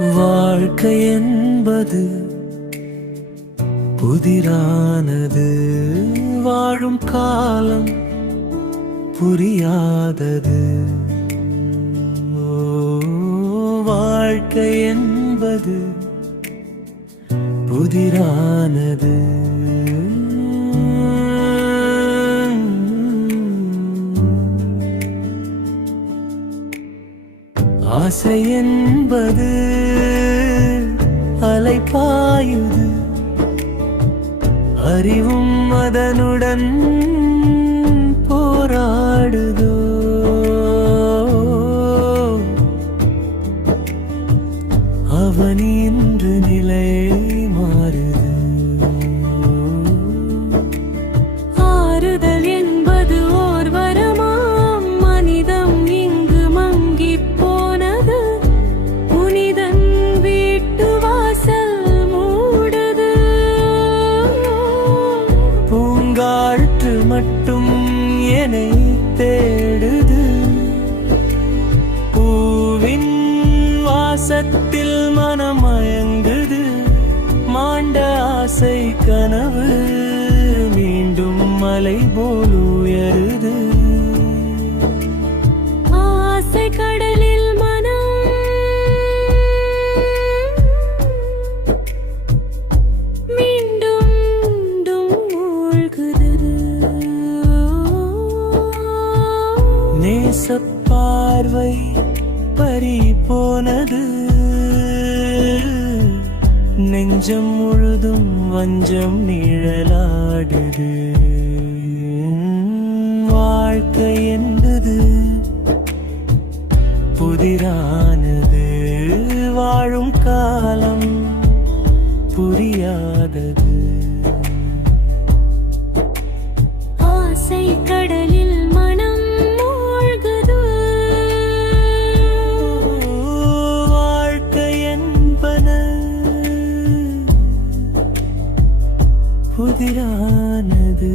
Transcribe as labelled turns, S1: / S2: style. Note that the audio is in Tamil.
S1: வாழ்க்கை என்பது புதிரானது. வாழும் காலம் புரியாதது. வாழ்க்கை என்பது புதிரானது. ஆசை என்பது அலைப்பாயுது அறிவும் அதனுடன் போராடுதோ? அவன் இன்று நிலை மட்டும் என்னை தேடுது. பூவின் வாசத்தில் மனமயங்குது. மாண்ட ஆசை கனவு மீண்டும் மலை
S2: போலும்
S1: நேசப்பார்வை பறி போனது. நெஞ்சம் முழுதும் வஞ்சம் நிழலாடுது. வாழ்க்கை என்பது புதிரானது. வாழும் காலம் புரியாதது. புதிரானது.